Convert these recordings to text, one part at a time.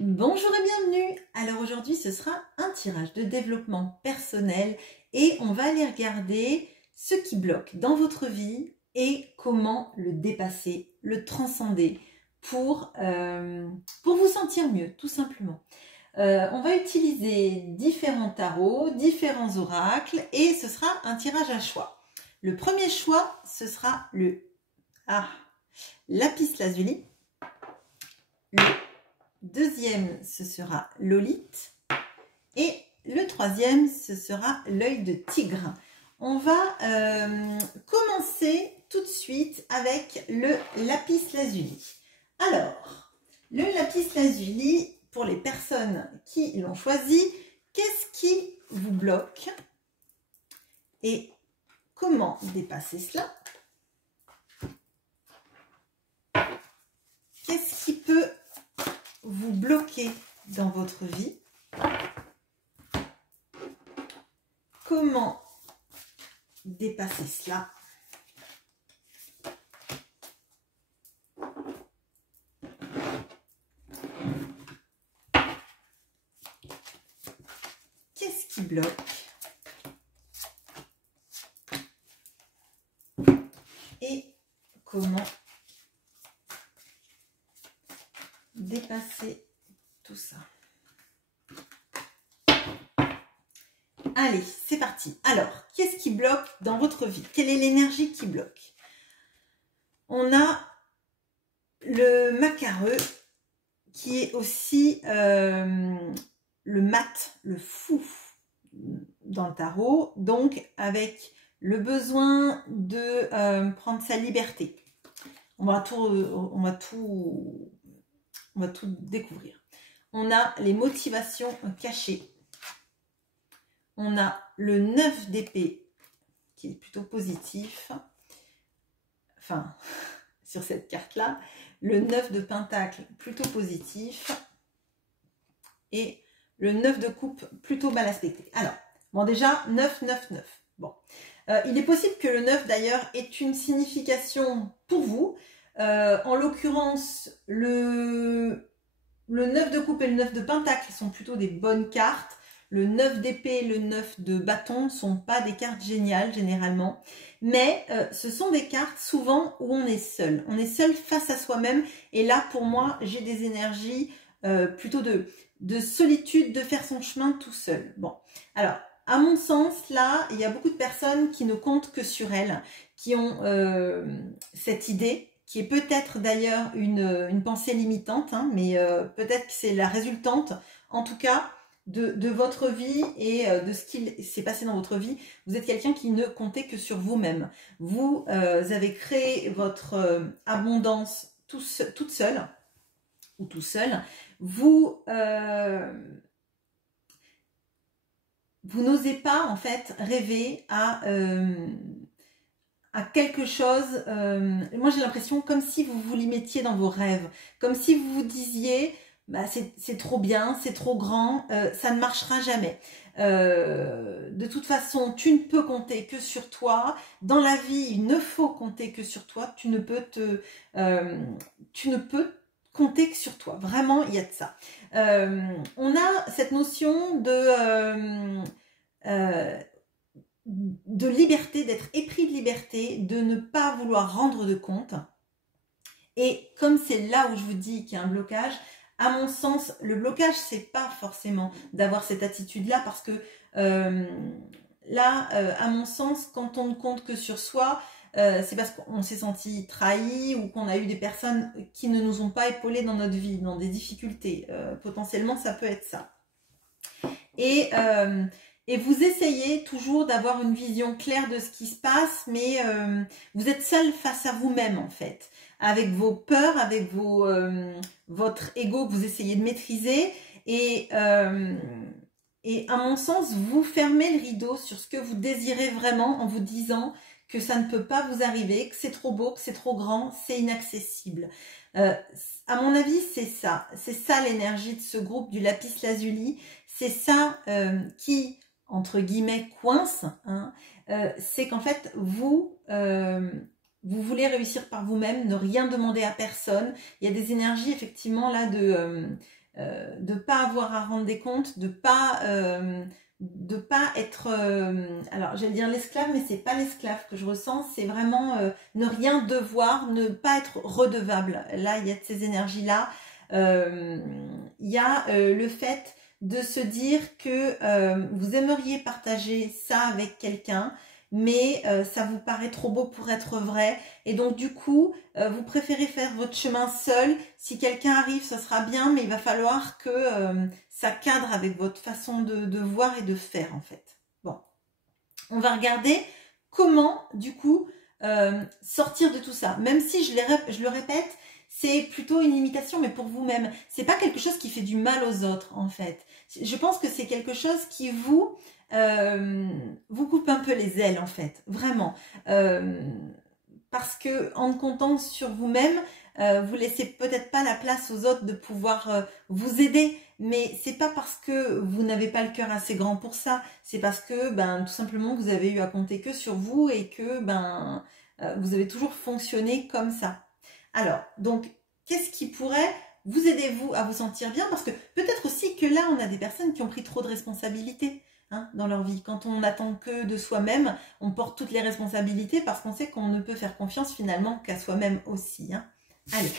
Bonjour et bienvenue. Alors aujourd'hui ce sera un tirage de développement personnel et on va aller regarder ce qui bloque dans votre vie et comment le dépasser, le transcender pour vous sentir mieux tout simplement. On va utiliser différents tarots, différents oracles et ce sera un tirage à choix. Le premier choix ce sera le lapis lazuli. Le deuxième, ce sera Lolith. Et le troisième, ce sera l'œil de tigre. On va commencer tout de suite avec le lapis lazuli. Alors, le lapis lazuli, pour les personnes qui l'ont choisi, qu'est-ce qui vous bloque et comment dépasser cela? Qu'est-ce qui peut vous bloquer dans votre vie? Comment dépasser cela? Qu'est-ce qui bloque? Et comment dépasser tout ça? Allez, c'est parti. Alors, qu'est-ce qui bloque dans votre vie? Quelle est l'énergie qui bloque? On a le macareux qui est aussi le mat, le fou dans le tarot, donc avec le besoin de prendre sa liberté. On va tout découvrir. On a les motivations cachées. On a le 9 d'épée qui est plutôt positif. Enfin, sur cette carte-là. Le 9 de pentacle plutôt positif. Et le 9 de coupe plutôt mal aspecté. Alors, bon déjà, 9, 9, 9. Bon. Il est possible que le 9 d'ailleurs ait une signification pour vous. En l'occurrence, le 9 de coupe et le 9 de pentacle sont plutôt des bonnes cartes. Le 9 d'épée et le 9 de bâton ne sont pas des cartes géniales généralement. Mais ce sont des cartes souvent où on est seul. On est seul face à soi-même. Et là, pour moi, j'ai des énergies plutôt de solitude, de faire son chemin tout seul. Bon, alors, à mon sens, là, il y a beaucoup de personnes qui ne comptent que sur elles, qui ont cette idée, qui est peut-être d'ailleurs une pensée limitante, hein, mais peut-être que c'est la résultante, en tout cas, de votre vie et de ce qui s'est passé dans votre vie. Vous êtes quelqu'un qui ne comptait que sur vous-même. Vous avez créé votre abondance toute seule, ou tout seul. Vous n'osez pas en fait rêver à quelque chose, moi j'ai l'impression comme si vous vous l'y mettiez dans vos rêves, comme si vous vous disiez bah, c'est trop bien, c'est trop grand, ça ne marchera jamais. De toute façon, tu ne peux compter que sur toi. Dans la vie, il ne faut compter que sur toi. Tu ne peux compter que sur toi. Vraiment, il y a de ça. On a cette notion de liberté, d'être épris de liberté, de ne pas vouloir rendre de compte. Et comme c'est là où je vous dis qu'il y a un blocage, à mon sens, le blocage, c'est pas forcément d'avoir cette attitude-là, parce que là, à mon sens, quand on ne compte que sur soi, c'est parce qu'on s'est senti trahi ou qu'on a eu des personnes qui ne nous ont pas épaulés dans notre vie, dans des difficultés. Potentiellement, ça peut être ça. Et vous essayez toujours d'avoir une vision claire de ce qui se passe, mais vous êtes seul face à vous-même en fait, avec vos peurs, avec votre ego que vous essayez de maîtriser, et à mon sens, vous fermez le rideau sur ce que vous désirez vraiment en vous disant que ça ne peut pas vous arriver, que c'est trop beau, que c'est trop grand, c'est inaccessible. À mon avis, c'est ça l'énergie de ce groupe du lapis lazuli, c'est ça qui, entre guillemets, coince, hein, c'est qu'en fait, vous voulez réussir par vous-même, ne rien demander à personne. Il y a des énergies, effectivement, là, pas avoir à rendre des comptes, de pas être, alors j'allais dire l'esclave, mais c'est pas l'esclave que je ressens, c'est vraiment ne rien devoir, ne pas être redevable. Là, il y a de ces énergies-là. Il y a le fait de se dire que vous aimeriez partager ça avec quelqu'un, mais ça vous paraît trop beau pour être vrai, et donc du coup vous préférez faire votre chemin seul. Si quelqu'un arrive, ça sera bien, mais il va falloir que ça cadre avec votre façon de voir et de faire, en fait. Bon, on va regarder comment du coup sortir de tout ça, même si je le répète, c'est plutôt une limitation, mais pour vous-même. C'est pas quelque chose qui fait du mal aux autres, en fait. Je pense que c'est quelque chose qui vous coupe un peu les ailes, en fait, vraiment. Parce que en comptant sur vous-même, vous laissez peut-être pas la place aux autres de pouvoir vous aider, mais c'est pas parce que vous n'avez pas le cœur assez grand pour ça, c'est parce que tout simplement vous avez eu à compter que sur vous et que vous avez toujours fonctionné comme ça. Alors, donc, qu'est-ce qui pourrait vous aider, vous, à vous sentir bien? Parce que peut-être aussi que là, on a des personnes qui ont pris trop de responsabilités dans leur vie. Quand on n'attend que de soi-même, on porte toutes les responsabilités parce qu'on sait qu'on ne peut faire confiance finalement qu'à soi-même aussi. Allez.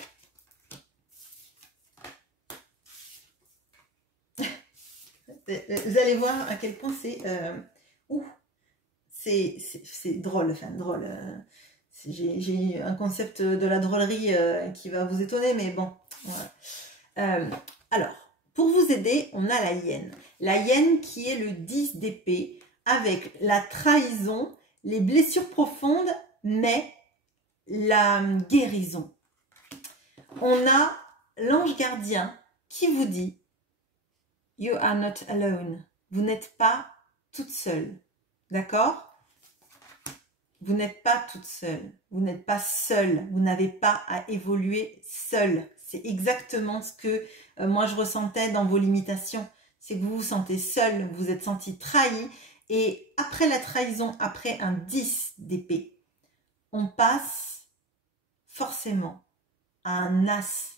Vous allez voir à quel point c'est drôle, enfin drôle. J'ai un concept de la drôlerie qui va vous étonner, mais bon. Voilà. Alors, pour vous aider, on a la hyène. La hyène qui est le 10 d'épée, avec la trahison, les blessures profondes, mais la guérison. On a l'ange gardien qui vous dit « You are not alone ». Vous n'êtes pas toute seule. D'accord ? Vous n'êtes pas toute seule, vous n'êtes pas seule, vous n'avez pas à évoluer seule. C'est exactement ce que moi je ressentais dans vos limitations. C'est que vous vous sentez seule, vous vous êtes senti trahi. Et après la trahison, après un 10 d'épée, on passe forcément à un as.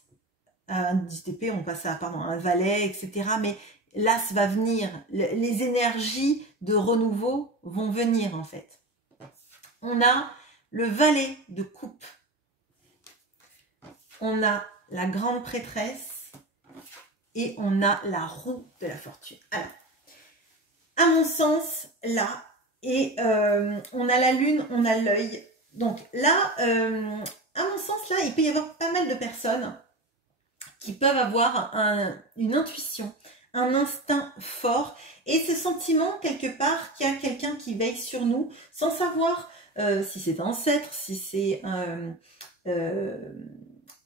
À un 10 d'épée, on passe à un valet, etc. Mais l'as va venir. Les énergies de renouveau vont venir en fait. On a le valet de coupe. On a la grande prêtresse. Et on a la roue de la fortune. Alors, à mon sens, là, et on a la lune, on a l'œil. Donc là, à mon sens, là, il peut y avoir pas mal de personnes qui peuvent avoir une intuition, un instinct fort et ce sentiment quelque part qu'il y a quelqu'un qui veille sur nous sans savoir si c'est un ancêtre, si c'est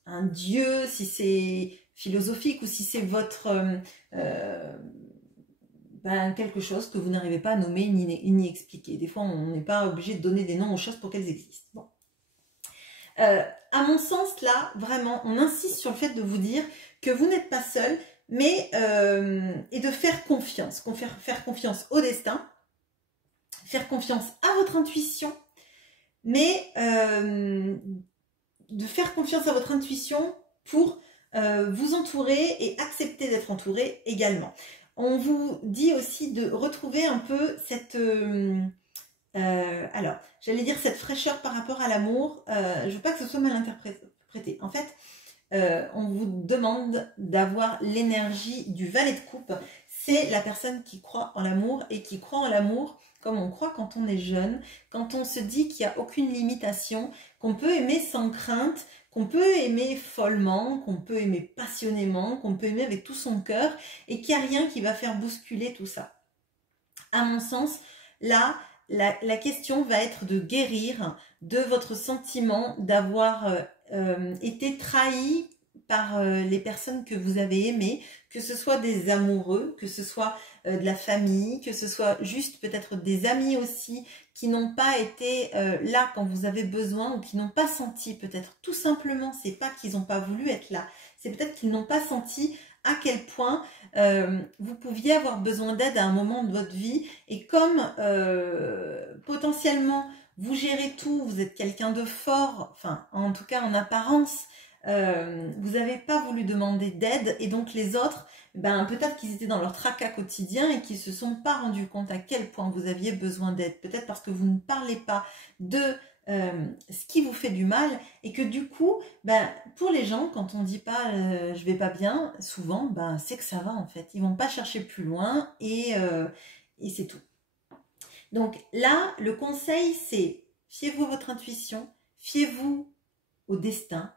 un dieu, si c'est philosophique ou si c'est votre quelque chose que vous n'arrivez pas à nommer ni expliquer. Des fois, on n'est pas obligé de donner des noms aux choses pour qu'elles existent. Bon. À mon sens, là, vraiment, on insiste sur le fait de vous dire que vous n'êtes pas seul, mais et de faire confiance, faire confiance au destin, faire confiance à votre intuition, mais de faire confiance à votre intuition pour vous entourer et accepter d'être entouré également. On vous dit aussi de retrouver un peu cette... alors, j'allais dire cette fraîcheur par rapport à l'amour. Je ne veux pas que ce soit mal interprété. En fait, on vous demande d'avoir l'énergie du valet de coupe. C'est la personne qui croit en l'amour et qui croit en l'amour comme on croit quand on est jeune, quand on se dit qu'il n'y a aucune limitation, qu'on peut aimer sans crainte, qu'on peut aimer follement, qu'on peut aimer passionnément, qu'on peut aimer avec tout son cœur et qu'il n'y a rien qui va faire bousculer tout ça. À mon sens, là, la question va être de guérir de votre sentiment d'avoir été trahi par les personnes que vous avez aimées, que ce soit des amoureux, que ce soit de la famille, que ce soit juste peut-être des amis aussi qui n'ont pas été là quand vous avez besoin ou qui n'ont pas senti peut-être tout simplement, c'est pas qu'ils n'ont pas voulu être là, c'est peut-être qu'ils n'ont pas senti à quel point vous pouviez avoir besoin d'aide à un moment de votre vie et comme potentiellement vous gérez tout, vous êtes quelqu'un de fort, enfin en tout cas en apparence, vous n'avez pas voulu demander d'aide et donc les autres, ben, peut-être qu'ils étaient dans leur tracas quotidien et qu'ils ne se sont pas rendus compte à quel point vous aviez besoin d'aide. Peut-être parce que vous ne parlez pas de ce qui vous fait du mal et que du coup, ben, pour les gens, quand on dit pas je vais pas bien, souvent, ben, c'est que ça va en fait. Ils vont pas chercher plus loin et c'est tout. Donc là, le conseil, c'est fiez-vous à votre intuition, fiez-vous au destin.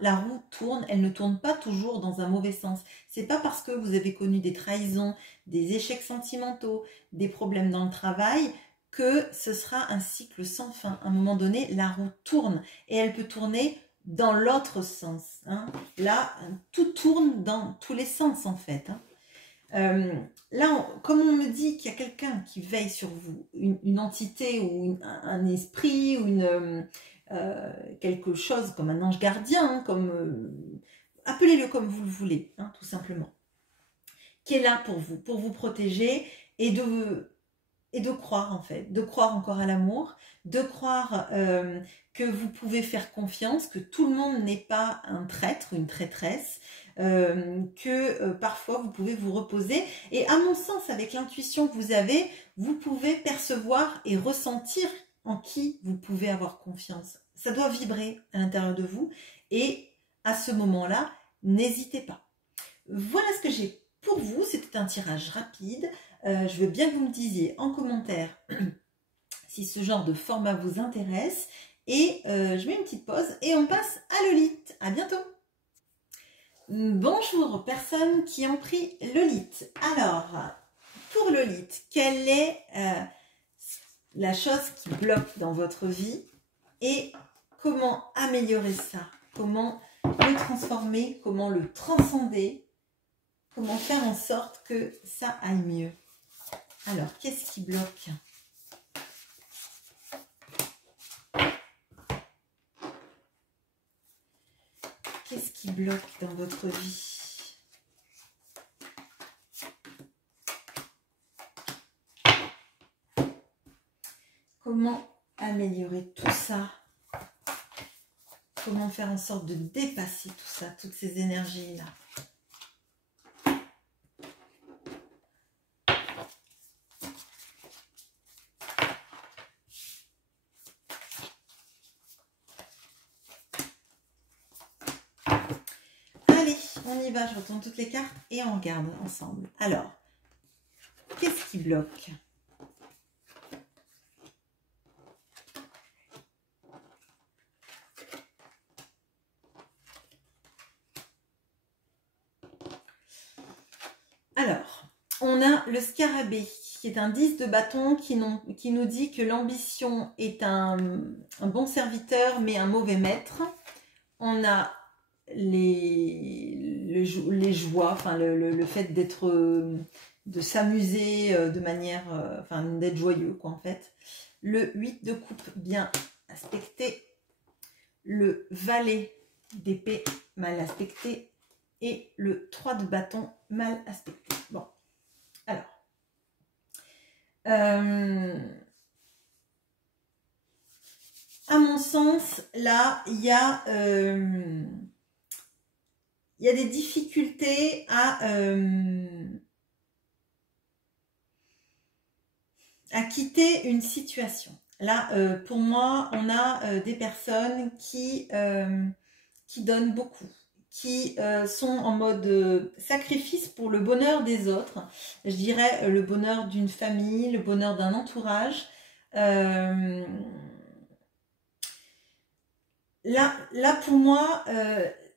La roue tourne, elle ne tourne pas toujours dans un mauvais sens. C'est pas parce que vous avez connu des trahisons, des échecs sentimentaux, des problèmes dans le travail que ce sera un cycle sans fin. À un moment donné, la roue tourne et elle peut tourner dans l'autre sens. Hein. Là, tout tourne dans tous les sens en fait. Hein. Là, comme on me dit qu'il y a quelqu'un qui veille sur vous, une entité ou un esprit ou quelque chose comme un ange gardien, hein, appelez-le comme vous le voulez, hein, tout simplement, qui est là pour vous protéger et de croire en fait, de croire encore à l'amour, de croire que vous pouvez faire confiance, que tout le monde n'est pas un traître ou une traîtresse, que parfois vous pouvez vous reposer. Et à mon sens, avec l'intuition que vous avez, vous pouvez percevoir et ressentir en qui vous pouvez avoir confiance. Ça doit vibrer à l'intérieur de vous et à ce moment-là, n'hésitez pas. Voilà ce que j'ai pour vous. C'était un tirage rapide. Je veux bien que vous me disiez en commentaire si ce genre de format vous intéresse. Et je mets une petite pause et on passe à Lolith. À bientôt. Bonjour aux personnes qui ont pris Lolith. Alors, pour Lolith, quelle est la chose qui bloque dans votre vie et comment améliorer ça? Comment le transformer? Comment le transcender? Comment faire en sorte que ça aille mieux? Alors, qu'est-ce qui bloque? Qu'est-ce qui bloque dans votre vie? Comment améliorer tout ça? Comment faire en sorte de dépasser tout ça, toutes ces énergies-là? On y va, je retourne toutes les cartes et on regarde ensemble. Alors, qu'est-ce qui bloque? Alors, on a le scarabée, qui est un 10 de bâton, qui nous dit que l'ambition est un bon serviteur, mais un mauvais maître. On a les joies, enfin le fait de s'amuser de manière, enfin d'être joyeux quoi en fait. Le 8 de coupe bien aspecté, le valet d'épée mal aspecté et le 3 de bâton mal aspecté. Bon, alors à mon sens là il y a des difficultés à quitter une situation. Là, pour moi, on a des personnes qui donnent beaucoup, qui sont en mode sacrifice pour le bonheur des autres. Je dirais le bonheur d'une famille, le bonheur d'un entourage. Là, pour moi,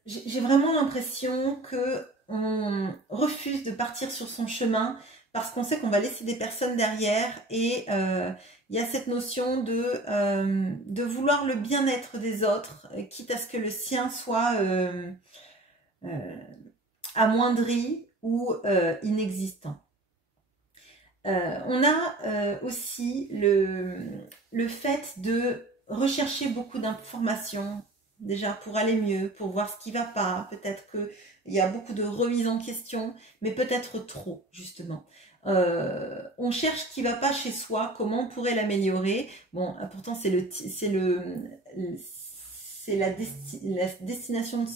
j'ai vraiment l'impression qu'on refuse de partir sur son chemin parce qu'on sait qu'on va laisser des personnes derrière et il y a cette notion de vouloir le bien-être des autres, quitte à ce que le sien soit amoindri ou inexistant. On a aussi le fait de rechercher beaucoup d'informations, déjà pour aller mieux, pour voir ce qui ne va pas. Peut-être qu'il y a beaucoup de remise en question, mais peut-être trop, justement. On cherche ce qui ne va pas chez soi, comment on pourrait l'améliorer. Bon, pourtant, c'est c'est la destination de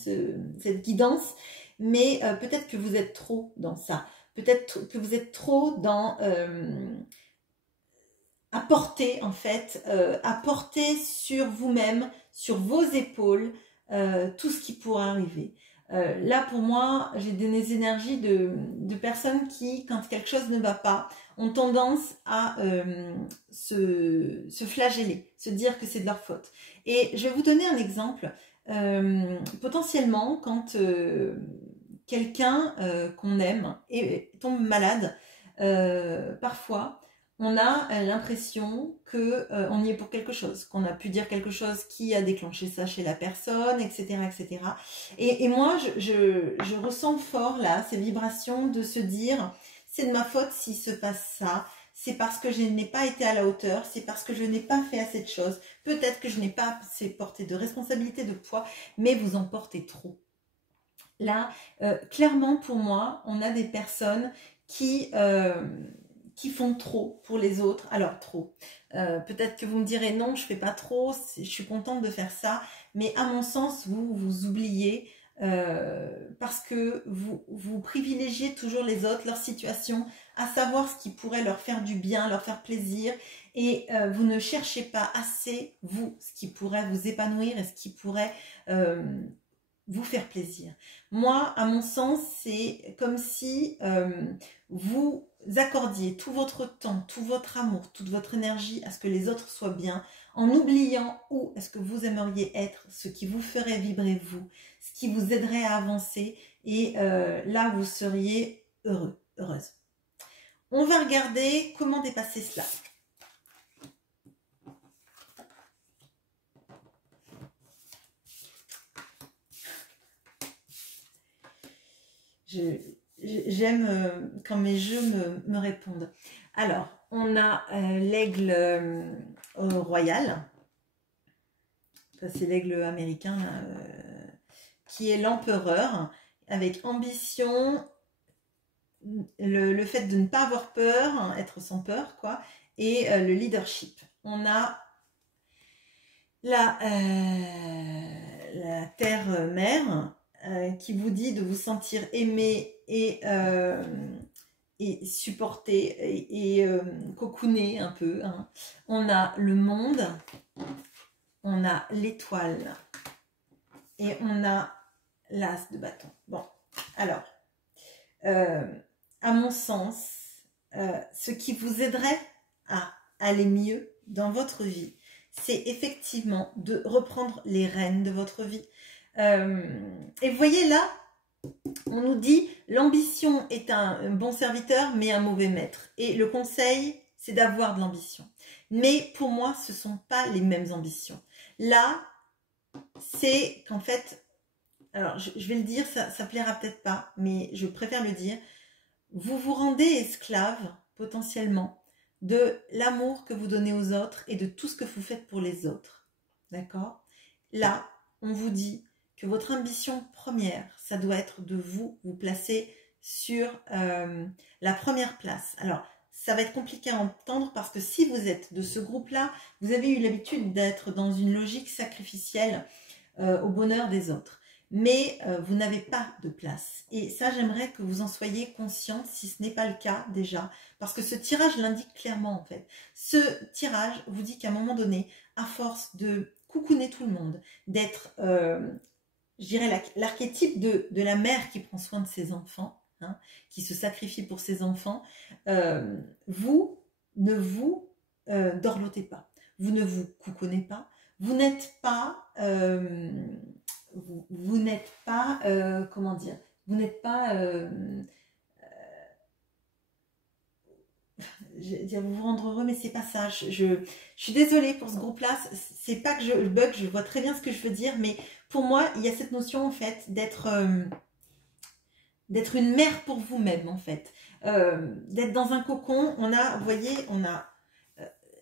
cette guidance, mais peut-être que vous êtes trop dans ça. Peut-être que vous êtes trop dans apporter en fait, apporter sur vous-même, sur vos épaules, tout ce qui pourrait arriver. Là pour moi, j'ai des énergies de personnes qui, quand quelque chose ne va pas, ont tendance à se flageller, se dire que c'est de leur faute. Et je vais vous donner un exemple. Potentiellement, quand quelqu'un qu'on aime tombe malade, parfois, on a l'impression que on y est pour quelque chose, qu'on a pu dire quelque chose qui a déclenché ça chez la personne, etc., etc. Et moi, je ressens fort là ces vibrations de se dire, c'est de ma faute s'il se passe ça, c'est parce que je n'ai pas été à la hauteur, c'est parce que je n'ai pas fait assez de choses, peut-être que je n'ai pas assez porté de responsabilité, de poids, mais vous en portez trop. Là, clairement pour moi, on a des personnes qui font trop pour les autres. Alors trop, peut-être que vous me direz non, je fais pas trop, je suis contente de faire ça, mais à mon sens, vous oubliez parce que vous privilégiez toujours les autres, leur situation, à savoir ce qui pourrait leur faire du bien, leur faire plaisir, et vous ne cherchez pas assez, vous, ce qui pourrait vous épanouir et ce qui pourrait vous faire plaisir. Moi, à mon sens, c'est comme si vous accordiez tout votre temps, tout votre amour, toute votre énergie à ce que les autres soient bien, en oubliant où est-ce que vous aimeriez être, ce qui vous ferait vibrer vous, ce qui vous aiderait à avancer, et là, vous seriez heureux, heureuse. On va regarder comment dépasser cela. J'aime quand mes jeux me répondent. Alors, on a l'aigle royal. Ça, c'est l'aigle américain, qui est l'empereur, avec ambition, le fait de ne pas avoir peur, hein, être sans peur, quoi, et le leadership. On a la terre-mère, qui vous dit de vous sentir aimé et supporté et cocooné un peu, hein. On a le monde, on a l'étoile et on a l'as de bâton. Bon, alors, à mon sens, ce qui vous aiderait à aller mieux dans votre vie, c'est effectivement de reprendre les rênes de votre vie. Et vous voyez là, on nous dit l'ambition est un bon serviteur mais un mauvais maître. Et le conseil, c'est d'avoir de l'ambition. Mais pour moi, ce ne sont pas les mêmes ambitions. Là, c'est qu'en fait, alors je vais le dire, ça plaira peut-être pas, mais je préfère le dire, vous vous rendez esclave potentiellement de l'amour que vous donnez aux autres et de tout ce que vous faites pour les autres. D'accord? Là, on vous dit que votre ambition première, ça doit être de vous placer sur la première place. Alors, ça va être compliqué à entendre parce que si vous êtes de ce groupe-là, vous avez eu l'habitude d'être dans une logique sacrificielle au bonheur des autres. Mais vous n'avez pas de place. Et ça, j'aimerais que vous en soyez consciente si ce n'est pas le cas déjà. Parce que ce tirage l'indique clairement en fait. Ce tirage vous dit qu'à un moment donné, à force de coucouner tout le monde, d'être... je dirais l'archétype de la mère qui prend soin de ses enfants, hein, qui se sacrifie pour ses enfants, vous ne vous dorlotez pas, vous ne vous coucounez pas, vous n'êtes pas, vous n'êtes pas, comment dire, vous n'êtes pas, je vais dire vous rendre heureux, mais c'est pas ça. Je suis désolée pour ce groupe-là. C'est pas que je bug, je vois très bien ce que je veux dire, mais pour moi, il y a cette notion en fait d'être une mère pour vous-même en fait, d'être dans un cocon. On a, vous voyez, on a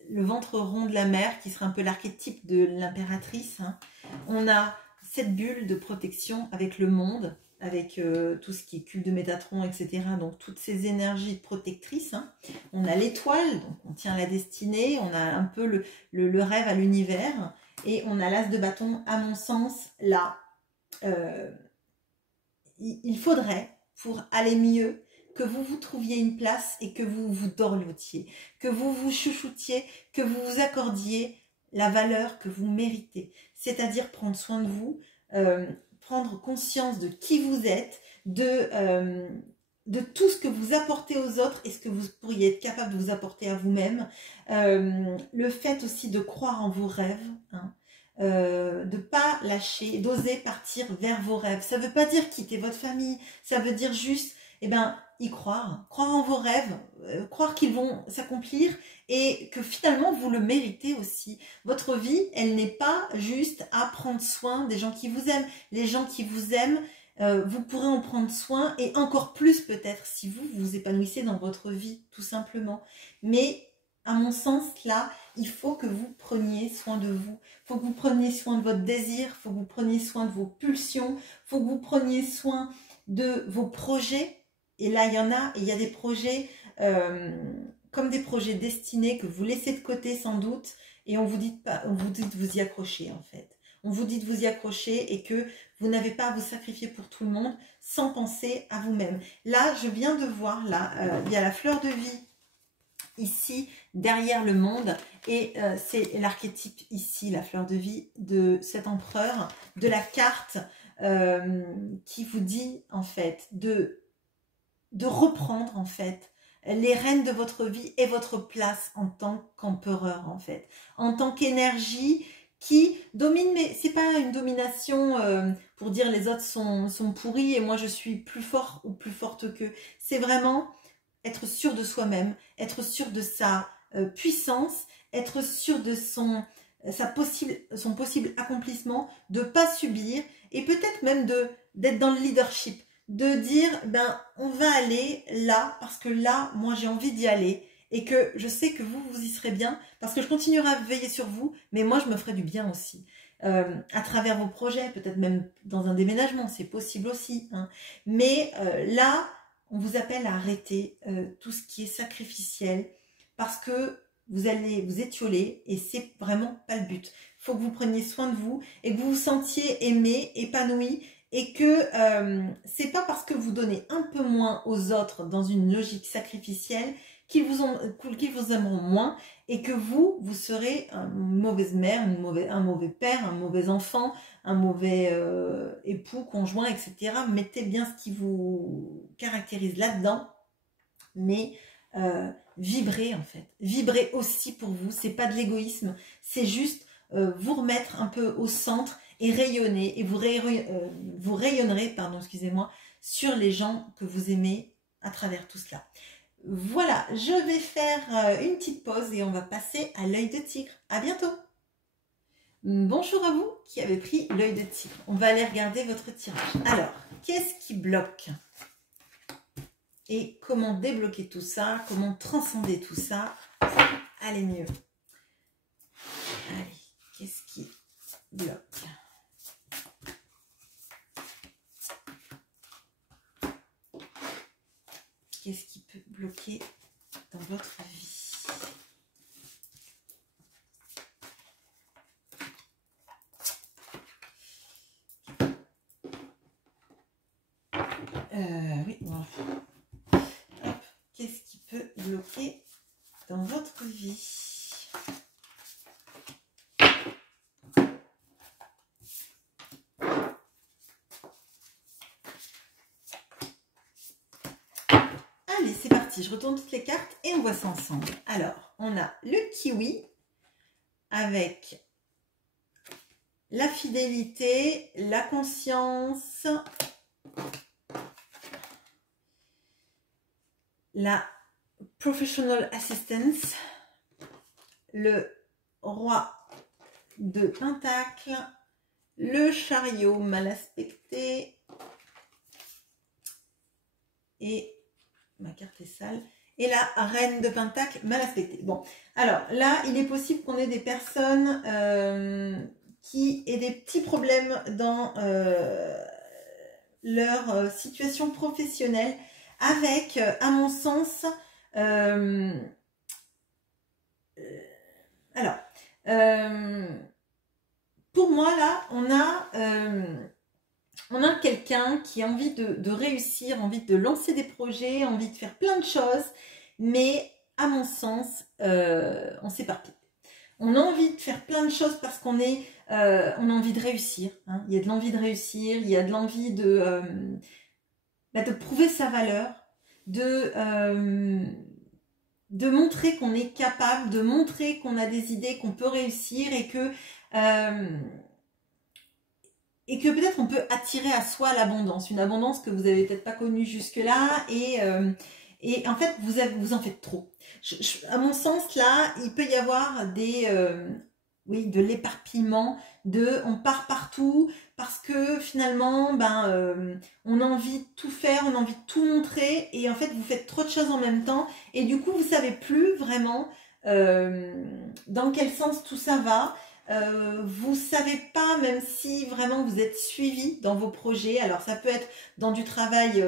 le ventre rond de la mère qui serait un peu l'archétype de l'impératrice. Hein. On a cette bulle de protection avec le monde, avec tout ce qui est cube de Métatron, etc. Donc, toutes ces énergies protectrices. Hein. On a l'étoile, donc on tient la destinée. On a un peu le rêve à l'univers. Et on a l'as de bâton. À mon sens, là, il faudrait, pour aller mieux, que vous vous trouviez une place et que vous vous dorlotiez, que vous vous chouchoutiez, que vous vous accordiez la valeur que vous méritez. C'est-à-dire prendre soin de vous, prendre conscience de qui vous êtes, de tout ce que vous apportez aux autres et ce que vous pourriez être capable de vous apporter à vous-même. Le fait aussi de croire en vos rêves, hein, de pas lâcher, d'oser partir vers vos rêves. Ça veut pas dire quitter votre famille, ça veut dire juste y croire en vos rêves, croire qu'ils vont s'accomplir et que finalement vous le méritez aussi. Votre vie, elle n'est pas juste à prendre soin des gens qui vous aiment. Les gens qui vous aiment, vous pourrez en prendre soin et encore plus peut-être si vous vous épanouissez dans votre vie, tout simplement. Mais à mon sens, là, il faut que vous preniez soin de vous. Il faut que vous preniez soin de votre désir, il faut que vous preniez soin de vos pulsions, il faut que vous preniez soin de vos projets. Et là, il y en a, et il y a des projets comme des projets destinés que vous laissez de côté sans doute, et on vous dit de vous y accrocher en fait. On vous dit de vous y accrocher et que vous n'avez pas à vous sacrifier pour tout le monde sans penser à vous-même. Là, je viens de voir, là, il y a la fleur de vie ici, derrière le monde, et c'est l'archétype ici, la fleur de vie de cet empereur, de la carte qui vous dit en fait de reprendre en fait les rênes de votre vie et votre place en tant qu'empereur en fait, en tant qu'énergie qui domine, mais c'est pas une domination pour dire les autres sont pourris et moi je suis plus fort ou plus forte qu'eux. C'est vraiment être sûr de soi-même, être sûr de sa puissance, être sûr de son possible accomplissement, de pas subir et peut-être même d'être dans le leadership, de dire on va aller là parce que là moi j'ai envie d'y aller et que je sais que vous y serez bien parce que je continuerai à veiller sur vous, mais moi je me ferai du bien aussi à travers vos projets, peut-être même dans un déménagement, c'est possible aussi, hein. Mais là on vous appelle à arrêter tout ce qui est sacrificiel parce que vous allez vous étioler et c'est vraiment pas le but. Il faut que vous preniez soin de vous et que vous vous sentiez aimé, épanoui et que c'est pas parce que vous donnez un peu moins aux autres dans une logique sacrificielle qu'ils vous aimeront moins et que vous serez une mauvaise mère, un mauvais père, un mauvais enfant, un mauvais époux, conjoint, etc. Mettez bien ce qui vous caractérise là-dedans, mais vibrez en fait. Vibrez aussi pour vous, c'est pas de l'égoïsme, c'est juste vous remettre un peu au centre et rayonner, et vous rayonnerez, pardon, excusez-moi, sur les gens que vous aimez à travers tout cela. Voilà, je vais faire une petite pause et on va passer à l'œil de tigre. À bientôt. Bonjour à vous qui avez pris l'œil de tigre. On va aller regarder votre tirage. Alors, qu'est-ce qui bloque? Et comment débloquer tout ça? Comment transcender tout ça pour aller mieux? Allez, qu'est-ce qui bloque? Qu'est-ce qui peut bloquer dans votre vie? Oui, bon. Qu'est-ce qui peut bloquer dans votre vie? Allez, c'est parti, je retourne toutes les cartes et on voit ça ensemble. Alors, on a le kiwi avec la fidélité, la conscience, la professional assistance, le roi de pentacles, le chariot mal aspecté et ma carte est sale, et la reine de pentacle mal aspectée. Bon, alors là, il est possible qu'on ait des personnes qui aient des petits problèmes dans leur situation professionnelle avec, à mon sens, pour moi, là, on a quelqu'un qui a envie de réussir, envie de lancer des projets, envie de faire plein de choses, mais à mon sens, on s'éparpille. On a envie de faire plein de choses parce qu'on a envie de réussir. Hein. Il y a de l'envie de réussir, il y a de l'envie de prouver sa valeur, de montrer qu'on est capable, de montrer qu'on a des idées, qu'on peut réussir et que peut-être on peut attirer à soi l'abondance, une abondance que vous n'avez peut-être pas connue jusque-là et en fait vous en faites trop. À mon sens là, il peut y avoir de l'éparpillement, on part partout parce que finalement on a envie de tout faire, on a envie de tout montrer et en fait vous faites trop de choses en même temps et du coup vous savez plus vraiment dans quel sens tout ça va. Vous savez pas, même si vraiment vous êtes suivi dans vos projets. Alors ça peut être dans du travail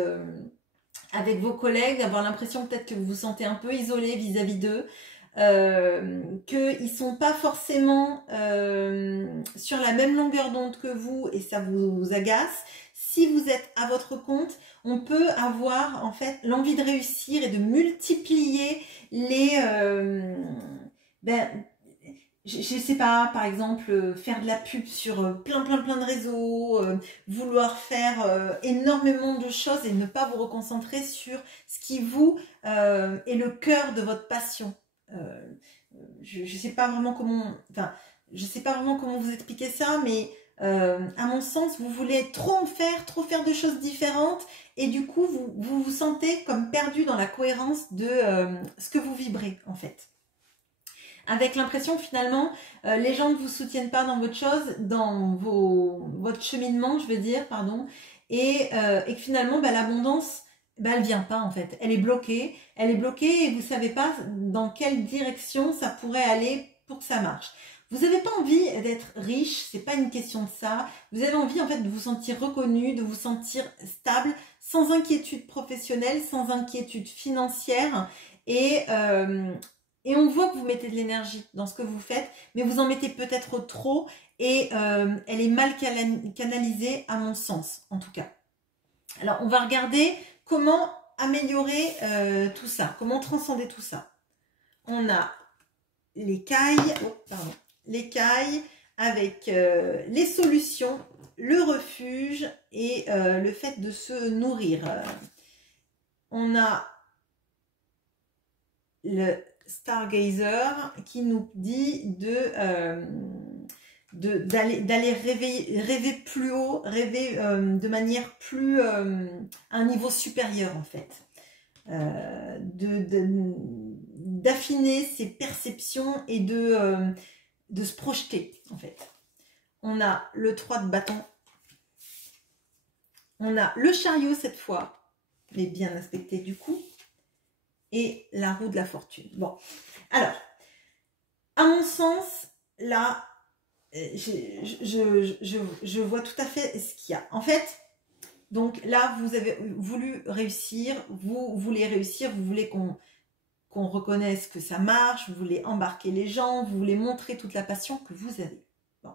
avec vos collègues, avoir l'impression peut-être que vous vous sentez un peu isolé vis-à-vis d'eux, qu'ils sont pas forcément sur la même longueur d'onde que vous et ça vous agace. Si vous êtes à votre compte, on peut avoir en fait l'envie de réussir et de multiplier les je sais pas, par exemple, faire de la pub sur plein de réseaux, vouloir faire énormément de choses et ne pas vous reconcentrer sur ce qui vous est le cœur de votre passion. Je sais pas vraiment je sais pas vraiment comment vous expliquer ça, mais à mon sens, vous voulez trop faire de choses différentes et du coup, vous vous sentez comme perdu dans la cohérence de ce que vous vibrez en fait. Avec l'impression que finalement, les gens ne vous soutiennent pas dans votre chose, dans votre cheminement, je veux dire, pardon, et que finalement, l'abondance, elle vient pas en fait. Elle est bloquée et vous savez pas dans quelle direction ça pourrait aller pour que ça marche. Vous n'avez pas envie d'être riche, c'est pas une question de ça. Vous avez envie en fait de vous sentir reconnu, de vous sentir stable, sans inquiétude professionnelle, sans inquiétude financière et on voit que vous mettez de l'énergie dans ce que vous faites, mais vous en mettez peut-être trop et elle est mal canalisée à mon sens, en tout cas. Alors, on va regarder comment améliorer tout ça, comment transcender tout ça. On a l'écaille avec les solutions, le refuge et le fait de se nourrir. On a le Stargazer qui nous dit d'aller rêver plus haut, rêver de manière plus à un niveau supérieur en fait, d'affiner ses perceptions et de se projeter en fait. On a le 3 de bâton, on a le chariot cette fois, mais bien aspecté du coup. Et la roue de la fortune. Bon, alors, à mon sens, là, je vois tout à fait ce qu'il y a. En fait, donc là, vous avez voulu réussir, vous voulez réussir, vous voulez qu'on reconnaisse que ça marche, vous voulez embarquer les gens, vous voulez montrer toute la passion que vous avez. Bon,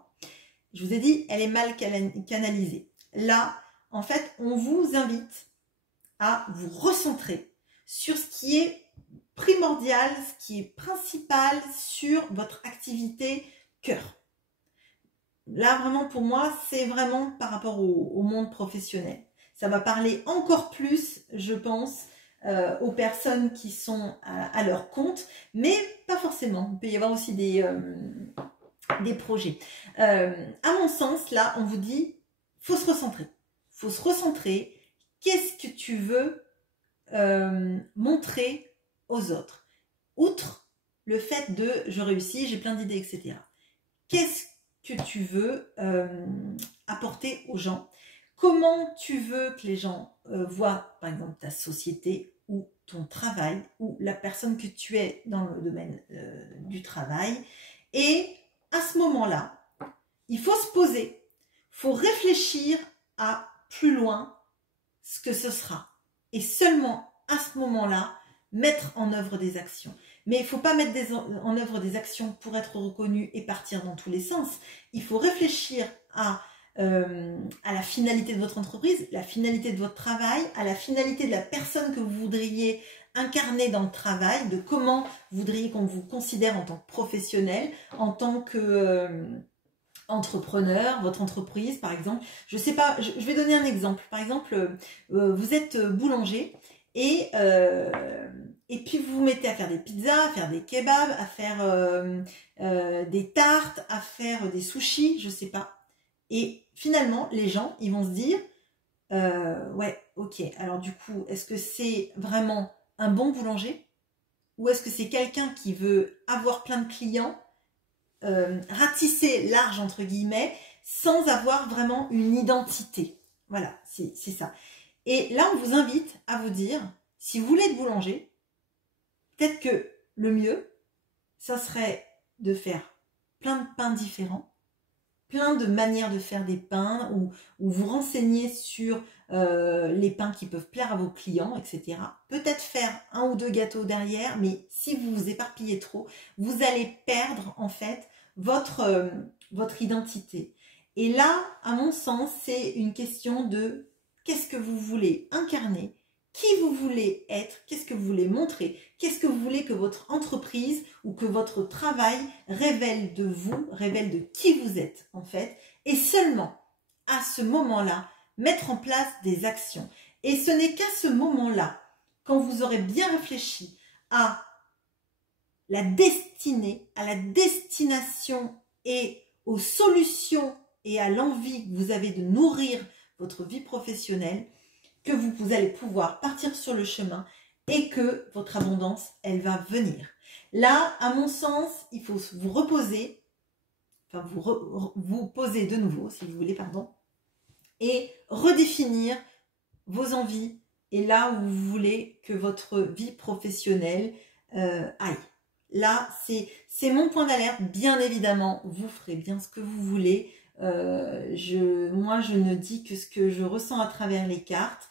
je vous ai dit, elle est mal canalisée. Là, en fait, on vous invite à vous recentrer sur ce qui est primordial, ce qui est principal sur votre activité cœur. Là, vraiment, pour moi, c'est vraiment par rapport au monde professionnel. Ça va parler encore plus, je pense, aux personnes qui sont à leur compte, mais pas forcément. Il peut y avoir aussi des projets. À mon sens, là, on vous dit, faut se recentrer. Faut se recentrer. Qu'est-ce que tu veux montrer aux autres, outre le fait de je réussis, j'ai plein d'idées, etc. Qu'est-ce que tu veux apporter aux gens? Comment tu veux que les gens voient, par exemple, ta société ou ton travail ou la personne que tu es dans le domaine du travail? Et à ce moment-là, il faut se poser, il faut réfléchir à plus loin ce que ce sera. Et seulement à ce moment-là, mettre en œuvre des actions. Mais il ne faut pas mettre en œuvre des actions pour être reconnu et partir dans tous les sens. Il faut réfléchir à la finalité de votre entreprise, la finalité de votre travail, à la finalité de la personne que vous voudriez incarner dans le travail, de comment vous voudriez qu'on vous considère en tant que professionnel, en tant que entrepreneur, votre entreprise par exemple. Je sais pas, je vais donner un exemple. Par exemple, vous êtes boulanger et puis vous vous mettez à faire des pizzas, à faire des kebabs, à faire des tartes, à faire des sushis, je sais pas. Et finalement, les gens, ils vont se dire, ouais, ok, alors du coup, est-ce que c'est vraiment un bon boulanger? Ou est-ce que c'est quelqu'un qui veut avoir plein de clients, ratisser large entre guillemets, sans avoir vraiment une identité? Voilà, c'est ça. Et là, on vous invite à vous dire, si vous voulez être boulanger, peut-être que le mieux, ça serait de faire plein de pains différents, plein de manières de faire des pains, ou vous renseigner sur les pains qui peuvent plaire à vos clients, etc. Peut-être faire 1 ou 2 gâteaux derrière, mais si vous vous éparpillez trop, vous allez perdre en fait votre identité. Et là, à mon sens, c'est une question de qu'est-ce que vous voulez incarner, qui vous voulez être, qu'est-ce que vous voulez montrer, qu'est-ce que vous voulez que votre entreprise ou que votre travail révèle de vous, révèle de qui vous êtes en fait, et seulement à ce moment-là, mettre en place des actions. Et ce n'est qu'à ce moment-là, quand vous aurez bien réfléchi à la destinée, à la destination et aux solutions et à l'envie que vous avez de nourrir votre vie professionnelle, que vous allez pouvoir partir sur le chemin et que votre abondance, elle va venir. Là, à mon sens, il faut vous reposer, enfin vous poser de nouveau, si vous voulez, pardon, et redéfinir vos envies et là où vous voulez que votre vie professionnelle aille. Là, c'est mon point d'alerte. Bien évidemment, vous ferez bien ce que vous voulez. Moi, je ne dis que ce que je ressens à travers les cartes.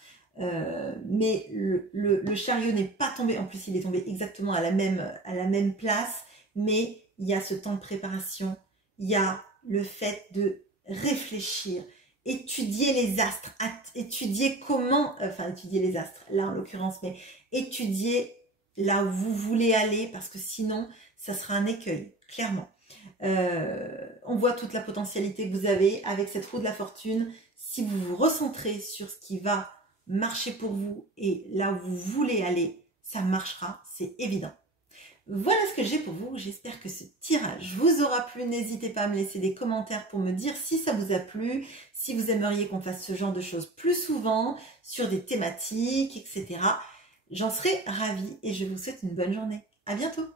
Mais le chariot n'est pas tombé. En plus, il est tombé exactement à la même place. Mais il y a ce temps de préparation. Il y a le fait de réfléchir, étudier les astres, étudier comment... Enfin, étudier les astres, là en l'occurrence, mais étudier là où vous voulez aller, parce que sinon, ça sera un écueil, clairement. On voit toute la potentialité que vous avez avec cette roue de la fortune. Si vous vous recentrez sur ce qui va marcher pour vous et là où vous voulez aller, ça marchera, c'est évident. Voilà ce que j'ai pour vous. J'espère que ce tirage vous aura plu. N'hésitez pas à me laisser des commentaires pour me dire si ça vous a plu, si vous aimeriez qu'on fasse ce genre de choses plus souvent, sur des thématiques, etc. J'en serai ravie et je vous souhaite une bonne journée. À bientôt!